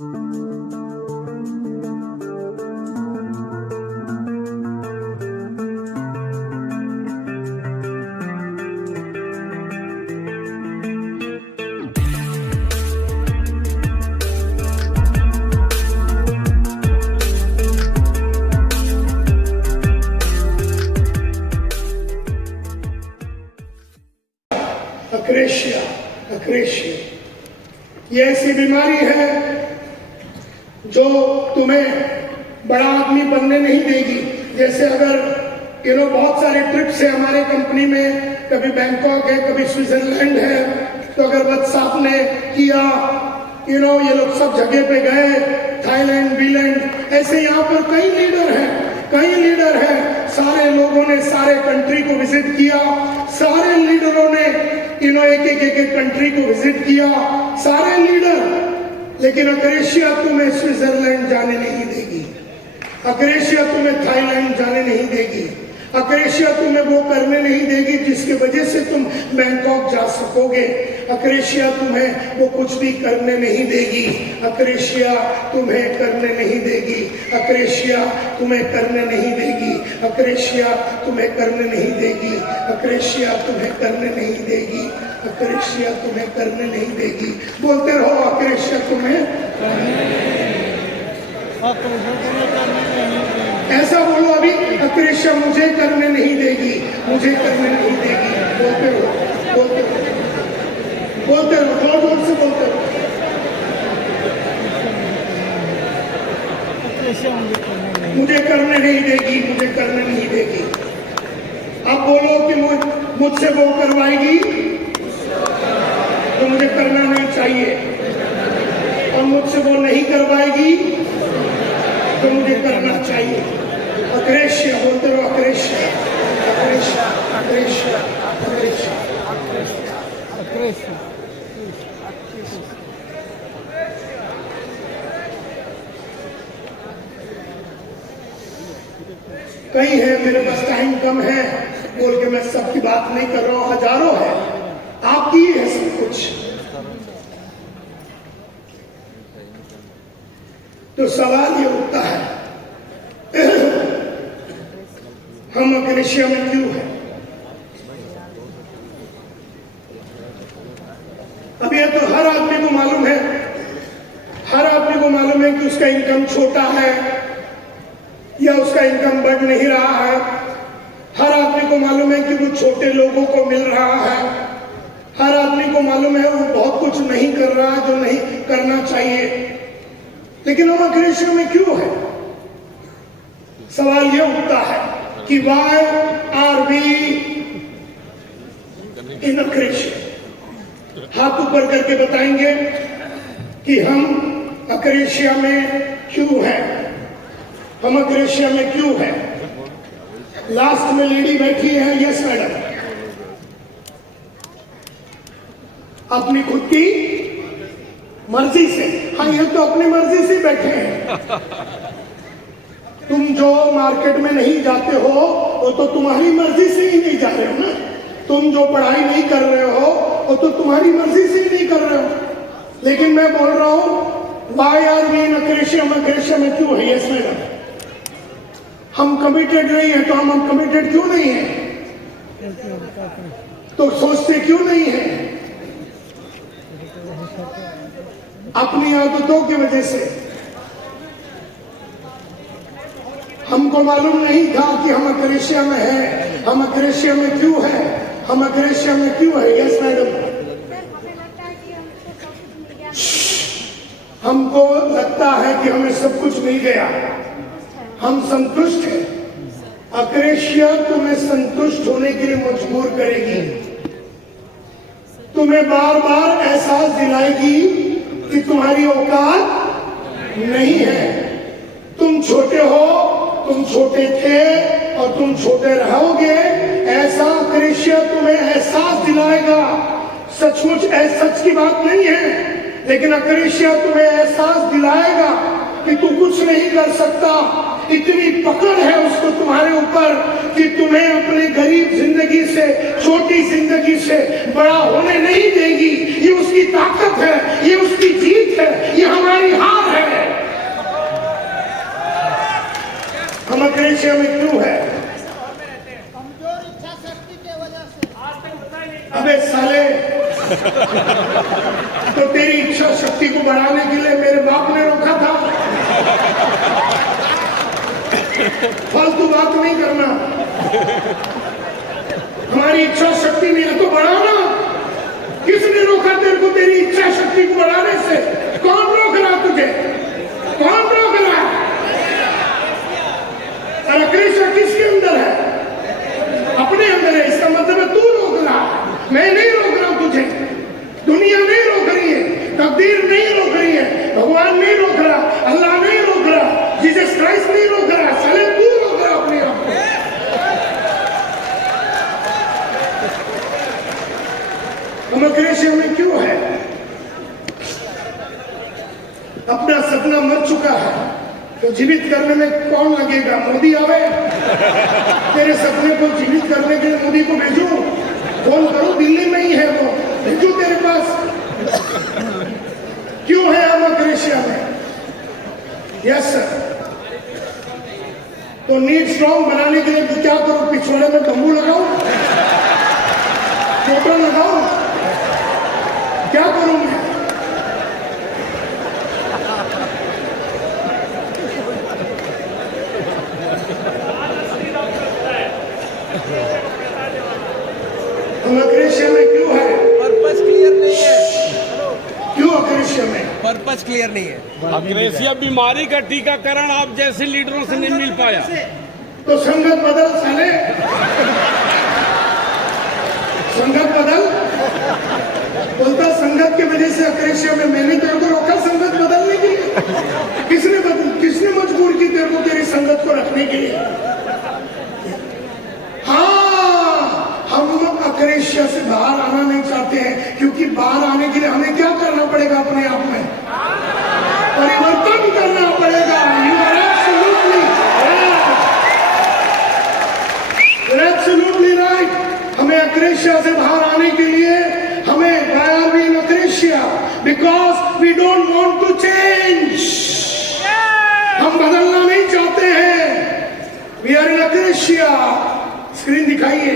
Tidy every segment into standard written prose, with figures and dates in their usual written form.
अक्रेशिया ये ऐसी बीमारी है जो तुम्हें बड़ा आदमी बनने नहीं देगी। जैसे अगर बहुत सारे ट्रिप्स है हमारे कंपनी में, कभी बैंकॉक है, कभी स्विट्जरलैंड है, तो अगर व्हाट्सएप ने किया ये लोग सब जगह पे गए, थाईलैंड बीलैंड, ऐसे यहाँ पर कई लीडर हैं, सारे लोगों ने सारे कंट्री को विजिट किया, सारे लीडरों ने एक कंट्री को विजिट किया, सारे लीडर। लेकिन अक्रेशिया तुम्हें स्विट्जरलैंड जाने नहीं देगी, अक्रेशिया तुम्हें थाईलैंड जाने नहीं देगी, अक्रेशिया तुम्हें वो करने नहीं देगी जिसकी वजह से तुम बैंकॉक जा सकोगे। अक्रेशिया तुम्हें वो कुछ भी करने नहीं देगी, अक्रेशिया तुम्हें करने नहीं देगी, अक्रेशिया तुम्हें करने नहीं देगी, अक्रेशिया तुम्हें करने नहीं देगी, अक्रेशिया तुम्हें करने नहीं देगी, अक्रेशिया तुम्हें करने नहीं देगी। बोलते रहो अक्रेशिया तुम्हें ऐसा बोलो अभी, अक्रेशिया मुझे करने नहीं देगी, मुझे करने नहीं देगी। बोलते रहो, बोलते रहो, बोलते रहो, जोर जोर से बोलते रहो। मुझे करने नहीं देगी, मुझे करने नहीं देगी। अब बोलो कि मुझसे वो करवाएगी तो मुझे करना नहीं चाहिए, और मुझसे वो नहीं करवाएगी तो मुझे करना चाहिए। अक्रेशिया बोलते रहो, अक्रेशिया, अक्रेशिया, अक्रेशिया, अक्रेशिया, अक्रेशिया। कई है, मेरे पास टाइम कम है बोल के मैं सबकी बात नहीं कर रहा हूं, हजारों है, आपकी है सब कुछ। तो सवाल ये उठता है हम अक्रेशिया में क्यों है? अब ये तो हर आदमी को मालूम है, हर आदमी को मालूम है कि उसका इनकम छोटा है या उसका इनकम बढ़ नहीं रहा है, हर आदमी को मालूम है कि वो छोटे लोगों को मिल रहा है, हर आदमी को मालूम है वो बहुत कुछ नहीं कर रहा है जो नहीं करना चाहिए। लेकिन हम अक्रेशिया में क्यों है? सवाल ये उठता है कि वाई आर वी इन अक्रेशिया? हाथ ऊपर करके बताएंगे कि हम अक्रेशिया में क्यों है, हम अक्रेशिया में क्यों है। लास्ट में लेडी बैठी है, यस मैडम, अपनी खुद की मर्जी से। हाँ, ये तो अपनी मर्जी से बैठे हैं। तुम जो मार्केट में नहीं जाते हो वो तो तुम्हारी मर्जी से ही नहीं जा रहे हो ना, तुम जो पढ़ाई नहीं कर रहे हो वो तो तुम्हारी मर्जी से ही नहीं कर रहे हो। लेकिन मैं बोल रहा हूं वाई आर वी इन अक्रेशिया? हम अक्रेशिया में क्यों है? यस मैडम, हम कमिटेड नहीं है, तो हम कमिटेड क्यों नहीं है? तो सोचते क्यों नहीं है? अपनी आदतों की वजह से। हमको मालूम नहीं था कि हम अक्रेशिया में है। हम अक्रेशिया में क्यों है? हम अक्रेशिया में क्यों है? यस मैडम, हमको लगता है कि हमें सब कुछ मिल गया, हम संतुष्ट हैं। अक्रेशिया तुम्हें संतुष्ट होने के लिए मजबूर करेगी, तुम्हें बार बार एहसास दिलाएगी कि तुम्हारी औकात नहीं है, तुम छोटे हो, तुम छोटे थे और तुम छोटे रहोगे। ऐसा अक्रेशिया तुम्हें एहसास दिलाएगा। सचमुच सच की बात नहीं है, लेकिन अक्रेशिया तुम्हें एहसास दिलाएगा कि तू कुछ नहीं कर सकता। इतनी पकड़ है उसको तुम्हारे ऊपर कि तुम्हें अपने गरीब जिंदगी से, छोटी जिंदगी से बड़ा होने नहीं देगी। ये उसकी ताकत है, ये उसकी जीत है, ये हमारी हार है। अक्रेशिया में क्यों है? कमजोर इच्छा शक्ति के वजह से। अबे साले, तो तेरी इच्छा शक्ति को बढ़ाने के लिए मेरे बाप ने रोका था। फालतू बात नहीं करना। हमारी इच्छा शक्ति नहीं है तो बढ़ाना। किसने रोका तेरे को तेरी इच्छा शक्ति को बढ़ाने से? कौन रोक रहा तुझे? कौन रोक रहा? और अक्रेशिया किसके अंदर है? अपने अंदर है। इसका मतलब है तू रोक रहा, मैं नहीं रोक रहा हूं तुझे। दुनिया नहीं रोक रही है, तकदीर नहीं रोक रही है, भगवान नहीं रोक रहा, अल्लाह नहीं रोक रहा, जीसस क्राइस्ट नहीं रोक रहा, साले तू रोक रहा अपने आप को। हम अक्रेशिया में क्यों है? अपना सपना मर चुका है तो जीवित करने में कौन लगेगा? मोदी आवे? तेरे सपने को जीवित करने के लिए मोदी को भेजूं? फोन करो, दिल्ली में ही है वो, भेजूं तेरे पास? क्यों है हम अक्रेशिया में? Yes sir. तो नीड स्ट्रॉन्ग बनाने के लिए क्या करो? पिछवाड़े में तंबू लगाओ, फोटो लगाओ, क्या करूं मैं? हम अक्रेशिया में क्यों है? पर्पस क्लियर नहीं है। क्यों अक्रेशिया में? पर्पस क्लियर नहीं है। अक्रेशिया बीमारी का टीकाकरण आप जैसे लीडरों से नहीं मिल पाया। तो संगत बदल साले, संगत बदल। बोलता संगत की वजह से अक्रेशिया में। मैंने तेरे को रोका संगत बदलने के लिए? किसने मजबूर की तेरे को तेरी संगत को रखने के लिए? हाँ, हम अक्रेशिया से बाहर आना नहीं चाहते हैं, क्योंकि बाहर आने के लिए हमें क्या करना पड़ेगा? अपने आप में परिवर्तन करना पड़ेगा। Absolutely right. हमें अक्रेशिया से बाहर आने के लिए हमें why are we in अक्रेशिया? Because we don't want to change. हम बदलना नहीं चाहते हैं। We are in अक्रेशिया। स्क्रीन दिखाइए।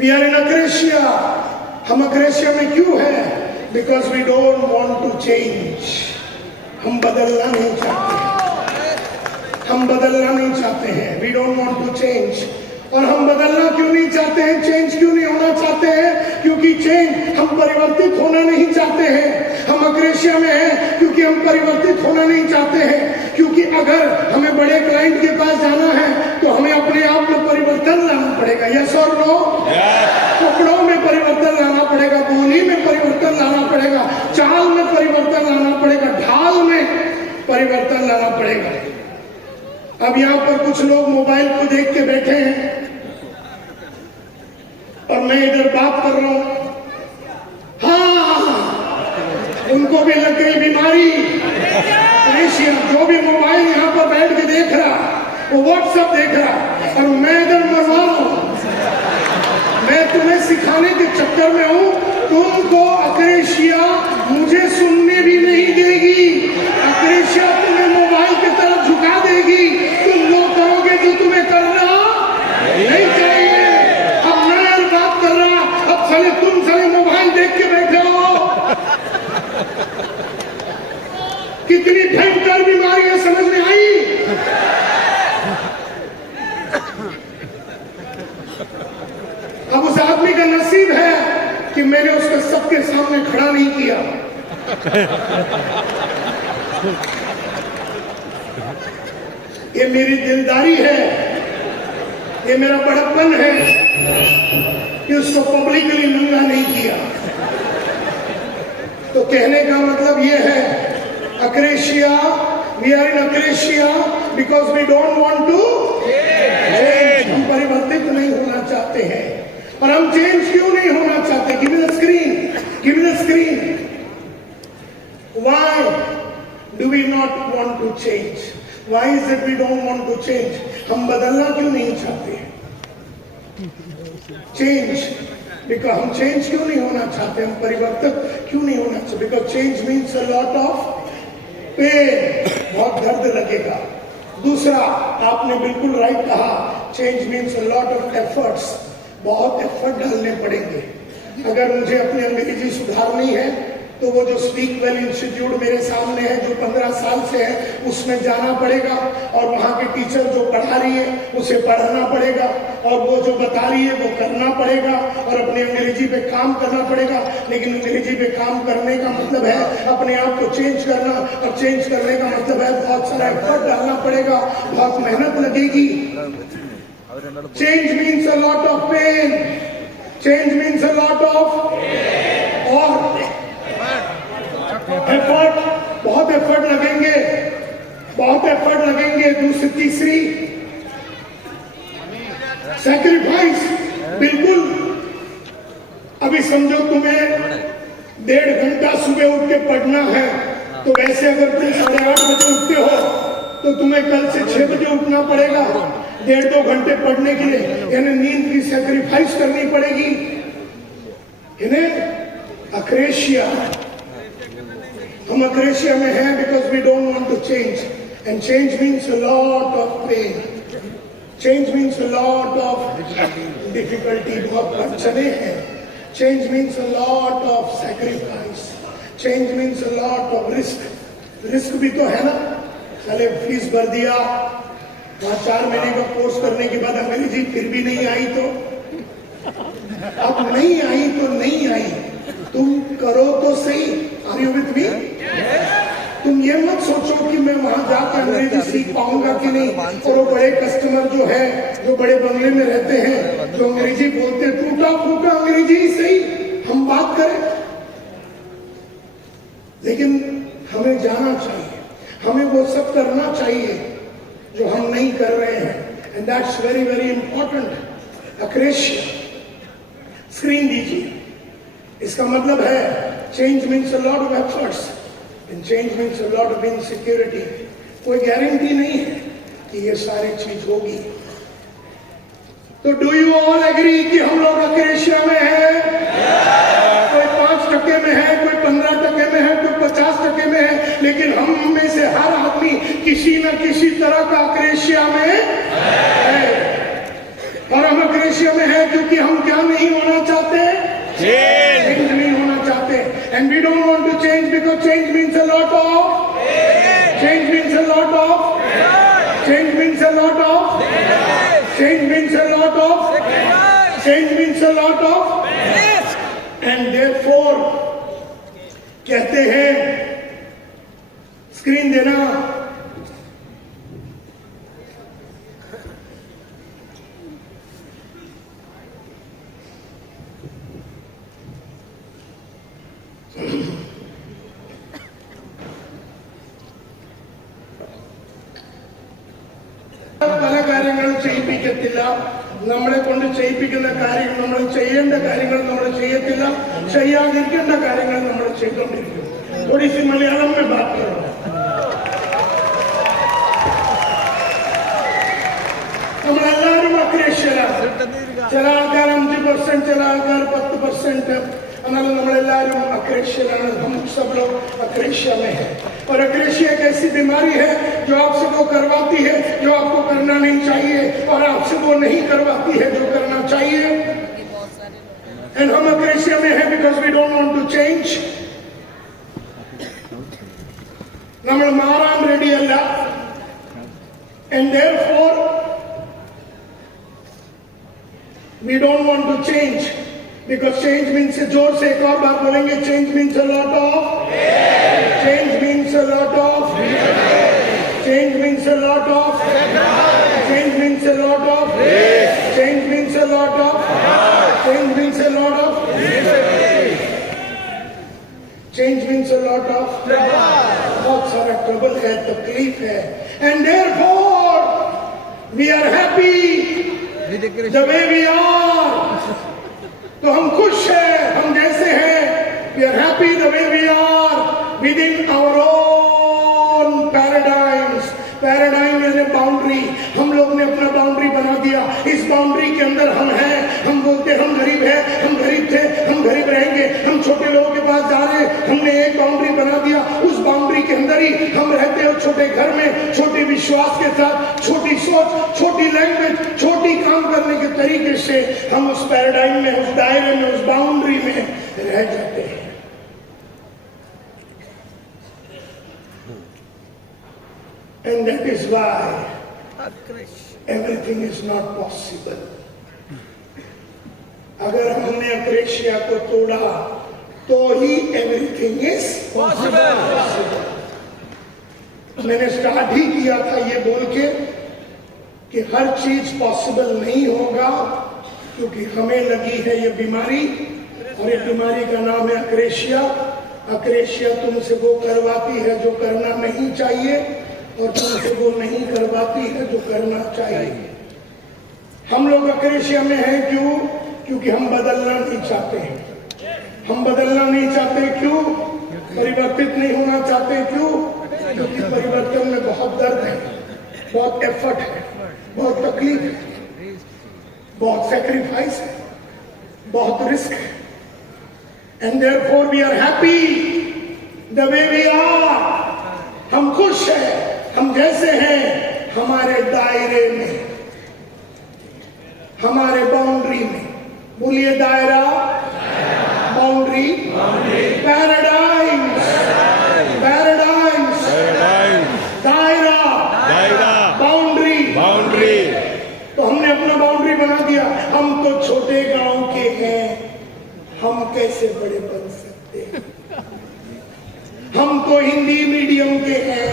We are in अक्रेशिया। हम अक्रेशिया में क्यों है? Because we don't want to change. हम बदलना नहीं चाहते हैं। हम बदलना नहीं चाहते हैं। We don't want to change. और हम बदलना क्यों नहीं चाहते हैं? चेंज क्यों नहीं होना चाहते हैं? क्योंकि चेंज, हम परिवर्तित होना नहीं चाहते हैं। हम अक्रेशिया में हैं क्योंकि हम परिवर्तित होना नहीं चाहते हैं। क्योंकि अगर हमें बड़े क्लाइंट के पास जाना है तो हमें अपने आप में परिवर्तन लाना पड़ेगा। यस और नो? कपड़ों में परिवर्तन लाना पड़ेगा, बोली में परिवर्तन लाना पड़ेगा, चाल में परिवर्तन लाना पड़ेगा, ढाल में परिवर्तन लाना पड़ेगा। अब यहाँ पर कुछ लोग मोबाइल को देख के बैठे हैं और मैं इधर बात कर रहा हूं। हाँ, उनको भी लग गई बीमारी। अक्रेशिया, जो भी मोबाइल यहाँ पर बैठ के देख रहा, वो व्हाट्सएप देख रहा, और मैं इधर मरवा रहा हूं। मैं तुम्हें सिखाने के चक्कर में हूं। तुमको अक्रेशिया मुझे सुनने भी नहीं देगी। अक्रेशिया तुम्हें मोबाइल की तरफ झुका देगी। तुम वो करोगे जो तुम्हें करना नहीं चाहिए। अब मैं यार बात कर रहा, अब साले तुम साले मोबाइल देख के बैठे हो। कितनी भयंकर बीमारी है, समझ में आई? अब उस आदमी का नसीब है कि मैंने उसको सबके सामने खड़ा नहीं किया। ये मेरी दिलदारी है, ये मेरा बड़प्पन है कि उसको पब्लिकली नंगा नहीं किया। तो कहने का मतलब ये है, akrasia, we are in akrasia because we don't want to change. हम परिवर्तित नहीं होना चाहते हैं। और हम चेंज क्यों नहीं होना चाहते? Give me the screen, give me the screen. Why do we not want to change? Why is it we don't want to change? हम बदलना क्यों नहीं चाहते? Change, because हम change क्यों नहीं होना चाहते? हम परिवर्तन क्यों नहीं होना चाहते? Because change means a lot of pain. बहुत दर्द लगेगा, दूसरा, आपने बिल्कुल राइट कहा, change means a lot of efforts, बहुत एफर्ट डालने पड़ेंगे। अगर मुझे अपनी अंग्रेजी सुधारनी है तो वो जो स्पीक वेल इंस्टीट्यूट मेरे सामने है, जो 15 साल से है, उसमें जाना पड़ेगा और वहाँ के टीचर जो पढ़ा रही है उसे पढ़ाना पड़ेगा और वो जो बता रही है वो करना पड़ेगा और अपनी अंग्रेजी पे काम करना पड़ेगा। लेकिन अंग्रेजी पे काम करने का मतलब है अपने आप को चेंज करना, और चेंज करने का मतलब है बहुत सारा एफर्ट डालना पड़ेगा, बहुत मेहनत लगेगी। Change means a lot of pain, change means a lot of और एफर्ट, बहुत एफर्ट लगेंगे, बहुत एफर्ट लगेंगे। दूसरी तीसरी, सैक्रिफाइस, बिल्कुल। अभी समझो तुम्हें 1.5 घंटा सुबह उठ के पढ़ना है, तो वैसे अगर तुम 8:30 बजे उठते हो तो तुम्हें कल से 6 बजे उठना पड़ेगा 1.5-2 घंटे पढ़ने के लिए, यानी नींद की सैक्रिफाइस करनी पड़ेगी। इन्हें अक्रेशिया, हम अक्रेशिया में हैं because we don't want to change, and change means a lot of pain, change means a lot of difficulty, बहुत अड़चने हैं। Change means a lot of sacrifice, change means a lot of risk. Risk भी तो है ना, चले fees भर दिया, वहाँ 4 महीने का कोर्स करने के बाद अंग्रेजी फिर भी नहीं आई, तो अब नहीं आई तो नहीं आई, तुम करो तो सही। Are you with me? तुम ये मत सोचो कि मैं वहां जाकर अंग्रेजी सीख पाऊंगा कि नहीं। और वो बड़े कस्टमर जो है, जो बड़े बंगले में रहते हैं, जो अंग्रेजी बोलते, टूटा फूटा अंग्रेजी ही सही, हम बात करें, लेकिन हमें जाना चाहिए, हमें वो सब करना चाहिए जो हम नहीं कर रहे हैं, and that's very very important. Akrasia, screen दीजिए, इसका मतलब है change means a lot of efforts and change means a lot of insecurity. कोई गारंटी नहीं है कि ये सारी चीज होगी। तो डू यू ऑल एग्री कि हम लोग अक्रेशिया में हैं? कोई 5% में है, कोई 15% में है, कोई 50% में है, लेकिन हम में से हर आदमी किसी न किसी तरह का अक्रेशिया में है। और हम अक्रेशिया में है क्योंकि हम क्या नहीं होना चाहते? चेंज नहीं होना चाहते। And we don't want to change because change means a lot of, change means a lot of, change means a lot of, change means a lot of, change means a lot of, and therefore कहते हैं, screen देना, പല കാര്യങ്ങളും ചെയ്യിപ്പിക്കത്തില്ല, നമ്മളെ കൊണ്ട് ചെയ്യിപ്പിക്കുന്ന കാര്യങ്ങൾ, നമ്മൾ ചെയ്യേണ്ട കാര്യങ്ങൾ നമ്മൾ ചെയ്യത്തില്ല, ചെയ്യാതിരിക്കേണ്ട കാര്യങ്ങൾ നമ്മൾ ചെയ്തുകൊണ്ടിരിക്കും। थोड़ी सी मलयालम में बात करो। നമ്മളെല്ലാവരും അക്രേഷ്യരാണ്. ചില ആൾക്കാർ 5%, ചില ആൾക്കാർ 10%, എന്നാലും നമ്മളെല്ലാവരും अक्रेशिया, हम सब लोग अक्रेशिया में हैं। और अक्रेशिया एक ऐसी बीमारी है जो आपसे वो करवाती है जो आपको करना नहीं चाहिए, और आपसे वो नहीं करवाती है जो करना चाहिए। एंड हम अक्रेशिया में हैं because we don't want to change. നമ്മൾ മാറാൻ റെഡിയല്ല, and therefore we don't want to change because change means, जोर से एक और बात बोलेंगे, change means a lot of, change means a lot of, change means a lot of, change means a lot of, change means a lot of, change means a lot of, change means a lot of, बहुत सारा trouble है, तकलीफ है, and therefore we are happy the way we are। तो हम खुश हैं, हम जैसे हैं, we are happy the way we are within our own paradigms। Paradigm यानी बाउंड्री, हम लोग ने अपना बाउंड्री बना दिया, इस बाउंड्री के अंदर हम हैं। हम बोलते हम गरीब हैं, हम गरीब थे, हम गरीब रहेंगे, हम छोटे लोगों के पास जा रहे हैं, हमने एक बाउंड्री बना दिया, उस बाउंड्री के अंदर ही हम रहते हो छोटे घर में छोटे विश्वास के साथ, छोटी सोच, छोटी लैंग्वेज, छोटी काम करने के तरीके से हम उस पैराडाइम में, उस दायरे में, उस बाउंड्री में रह जाते हैं। And that is why everything is not possible. अगर हमने अक्रेशिया को तोड़ा तो ही एवरीथिंग इज पॉसिबल। मैंने स्टार्ट ही किया था ये बोल के कि हर चीज पॉसिबल नहीं होगा, क्योंकि हमें लगी है ये बीमारी, और ये बीमारी का नाम है अक्रेशिया। अक्रेशिया तुमसे वो करवाती है जो करना नहीं चाहिए, और तुमसे वो नहीं करवाती है जो करना चाहिए। हम लोग अक्रेशिया में हैं क्यों? क्योंकि हम बदलना नहीं चाहते हैं। हम बदलना नहीं चाहते क्यों? परिवर्तित नहीं होना चाहते क्यों? क्योंकि परिवर्तन में बहुत दर्द है, बहुत एफर्ट है, बहुत तकलीफ है, बहुत सैक्रिफाइस है, बहुत रिस्क है। And therefore we are happy the way we are. हम खुश हैं हम जैसे हैं, हमारे दायरे में, हमारे बाउंड्री में। बोलिए दायरा, बाउंड्री, पैराडाइम्स, पैराडाइम्स, दायरा, बाउंड्री। तो हमने अपना बाउंड्री बना दिया। हम तो छोटे गांव के हैं, हम कैसे बड़े बन सकते हैं? हम तो हिंदी मीडियम के हैं,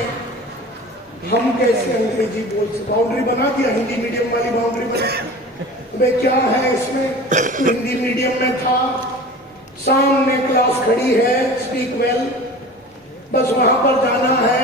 हम कैसे अंग्रेजी बोल सकते? बाउंड्री बना दिया, हिंदी मीडियम वाली बाउंड्री बना। अबे क्या है इसमें? तो हिंदी मीडियम में था, सामने क्लास खड़ी है, स्पीक वेल, बस वहां पर जाना है,